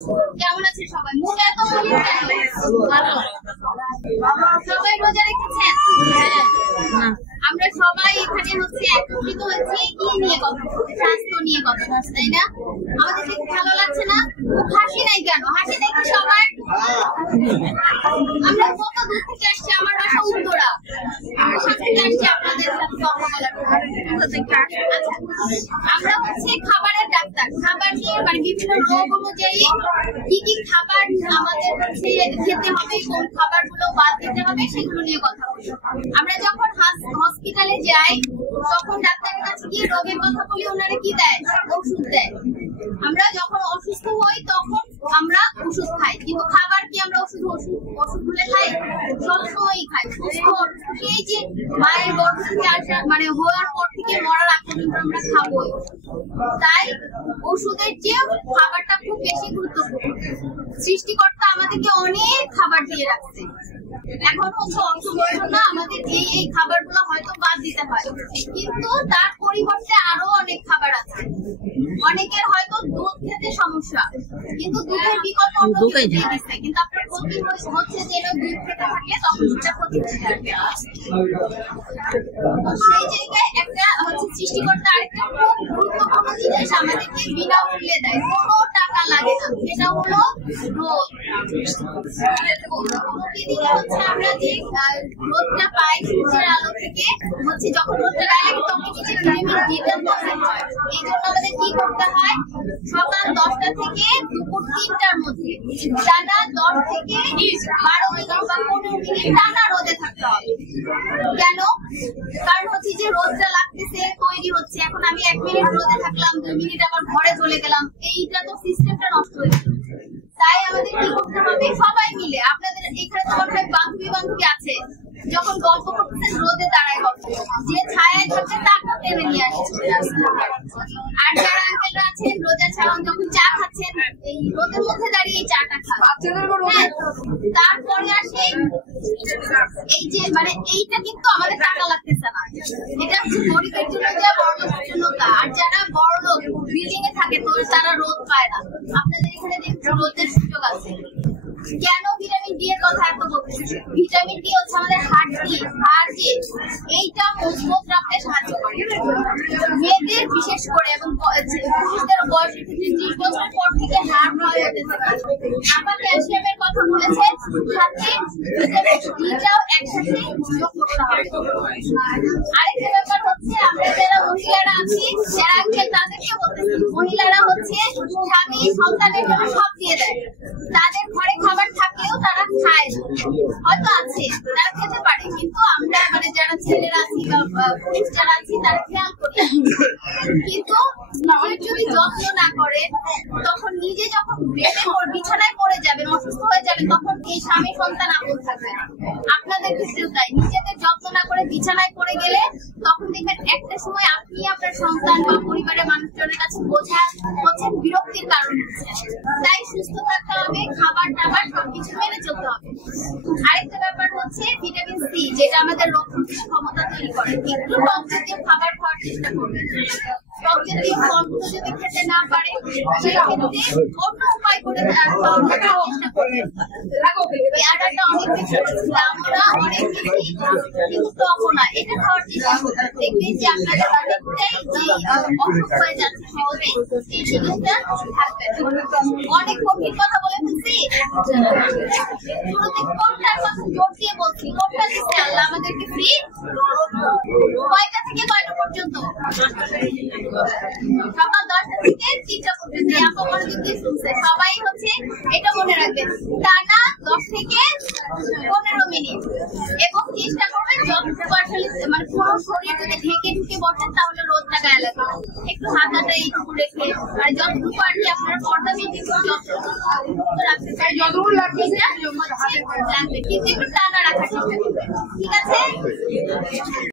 কেমন আছে সবাই? মুখ এত মলিন কেন? ভালো। সবাই রোজা রেখেছেন? হ্যাঁ। আমরা সবাই এখানে হচ্ছে একত্রিত হয়েছি কি নিয়ে কথা, স্বাস্থ্য নিয়ে কথা, তাই না? আমাদের দেখতে ভালো লাগছে না? হাসি নাই কেন? হাসি দেখি সবার। আমরা কত দূর থেকে আসছি, আমার বাসা উত্তরা, সাথে আসছি আপনাদের সাথে কথা বলার। আচ্ছা, আমরা হচ্ছে খাবারের ডাক্তার। খাবার নিয়ে মানে বিভিন্ন রোগ অনুযায়ী কি কি খাবার আমাদের হচ্ছে খেতে হবে, কোন খাবারগুলো বাদ দিতে হবে সেগুলো নিয়ে কথা বলি। আমরা যখন হসপিটালে যাই তখন ডাক্তারের কাছে গিয়ে রোগের কথা বলি, ওনারা কি দেয়? ওষুধ দেয়। আমরা যখন অসুস্থ হই তখন আমরা ওষুধ খাই, কিন্তু খাবার কি আমরা ওষুধ গুলো খাই? সবসময় খাই। সেই যে মায়ের গর্ভ থেকে আসা মানে হওয়ার পর থেকে মরার আগ পর্যন্ত আমরা খাবোই। তাই ওষুধের চেয়ে খাবারটা খুব বেশি গুরুত্বপূর্ণ। সৃষ্টিকর্তা আমাদেরকে অনেক খাবার দিয়ে রাখছে। এখন হচ্ছে অর্থবর্ষ না, আমাদের এই খাবারগুলো হয়তো বাদ দিতে হয়, কিন্তু তার পরিবর্তে আরো অনেক খাবার আছে। অনেকের হয়তো দুধ খেতে সমস্যা, কিন্তু দুধের বিকল্প অন্য কিছু দিয়ে দিচ্ছে, কিন্তু আপনার ক্ষতি হচ্ছে যে দুধ খেতে থাকলে তখন সেটা ক্ষতি হতে থাকবে। সেই জায়গায় একটা হচ্ছে সৃষ্টিকর্তা আরেকটা খুব গুরুত্বপূর্ণ জিনিস আমাদেরকে বিনামূল্যে দেয়, কোনো টাকা লাগে না, সেটা হলো রোদ। প্রতিদিনে হচ্ছে আমরা যে রোদটা পাই সূর্যের আলো থেকে, হচ্ছে যখন রোদটা গায়ে লাগে তখন কিছু ভিটামিন ডিটা প্রয়োজন হয়। এই জন্য আমাদের কি করতে হয়? সকাল 10টা থেকে দুপুর 3টার মধ্যে টানা 10 থেকে 12 মিনিট বা 15 মিনিট টানা রোদে থাকতে হবে। কেন? কারণ হচ্ছে যে রোদটা লাগতেছে, তৈরি হচ্ছে, এখন আমি 1 মিনিট রোদে থাকলাম, 2 মিনিট আবার ঘরে চলে গেলাম, এইটা তো সিস্টেমটা নষ্ট হয়ে যাবে। তাই আমাদের কি করতে হবে? সবাই মিলে, আপনাদের এখানে তো মনে হয় বান্ধবী আছে, যখন গল্প করতেছেন রোদে দাঁড়ায় গল্প, যে ছায়ায় থাকছে তাকে টেনে নিয়ে আসছে। আর যারা আঙ্কেলরা আছেন রোজা ছাড়ান, যখন চা খাচ্ছেন এই রোদের মধ্যে দাঁড়িয়ে চাটা খান। তারপরে আসে এই যে মানে এইটা কিন্তু আমাদের টাকা লাগতেছে না, এটা হচ্ছে গরিবের জন্য, যা বড়লোকের জন্য তা। আর যারা বড়লোক বিল্ডিং এ থাকে তো তারা রোদ পায় না। আপনাদের এখানে দেখছি রোদের সুযোগ আছে। কেন ভিটামিন ডি এর কথা এত বলছি? ভিটামিন ডি হচ্ছে আমাদের হাড় যে এইটা মজবুত রাখতে সাহায্য করে মেয়েদের বিশেষ করে, এবং পুরুষদের বয়স 30 বছর পর থেকে হাড় ক্ষয় হতে থাকে। আমরা ক্যালসিয়ামের কথা বলেছেন, সাথে ভিটামিন ডিটাও একসাথে যোগ করতে হবে। আরেকটা ব্যাপার হচ্ছে আমরা যারা মহিলারা আছি, যারা আঙ্কেল তাদেরকে বলতেছি, মহিলারা হচ্ছে স্বামী সন্তানের জন্য সব দিয়ে দেয়, তাদের ঘরে খাবার থাকলেও তারা খায় না, হয়তো আছে তারা খেতে পারে, কিন্তু আমরা মানে যারা ছেলেরা আছি বা পুরুষ যারা আছি তারা খেয়াল করি। কিন্তু যদি যত্ন না করে, তখন নিজে যখন বিছানায় পড়ে যাবেন, অসুস্থ হয়ে যাবেন, তখন এই স্বামী সন্তান আপন থাকবে না। আপনাদের ক্ষেত্রেও তাই, নিজেদের যত্ন না করে বিছানায় পড়ে গেলে তখন দেখবেন একটা সময় আপনি আপনার সন্তান বা পরিবারের মানুষজনের কাছে বোঝা হচ্ছেন, বিরক্তির কারণ হচ্ছে। তাই সুস্থ থাকতে হবে, খাবার টাবার সবকিছু মেনে চলতে হবে। আরেকটা ব্যাপার হচ্ছে ভিটামিন সি, যেটা আমাদের রোগ প্রতিরোধ ক্ষমতা তৈরি করে। একটু টক জাতীয় খাবার খাওয়ার চেষ্টা করবেন। টক জাতীয় ফলগুলো যদি খেতে না পারে সেক্ষেত্রে অন্য উপায় করে খাওয়ার চেষ্টা করবেন। পেয়ারাটা অনেক বেশি আমরা অনেক বেশি, কিন্তু টকও না, এটা খাওয়ার চেষ্টা করবেন। দেখবেন যে আপনাদের অনেকটাই যে অসুখ হয়ে যাচ্ছে সহজে, এই জিনিসটা থাকবে। অনেক কঠিন কথা বলে ফেলছি, শুরুতে কোনটার কথা জোর দিয়ে বলছি, কোনটা দিচ্ছে আল্লাহ আমাদেরকে ফ্রি? কয়টা থেকে কয়টা পর্যন্ত? সকাল 10টা থেকে 3টা পর্যন্ত। আপা মনোযোগ দিয়ে শুনছে, সবাই হচ্ছে এটা মনে রাখবেন, টানা 10 থেকে 15 মিনিট। এবং চেষ্টা করবেন যতটুকু আসলে মানে পুরো শরীর যদি ঢেকে ঢুকে বসেন তাহলে রোদটা গায়ে লাগবে, একটু হাতাটা এইটুকু রেখে, আর যতটুকু আর কি আপনারা পর্দা মেনটেন করে যতটুকু রাখতে পারেন, যতটুকু লাগবে কিন্তু একটু টানা রাখার চেষ্টা করবেন। ঠিক আছে?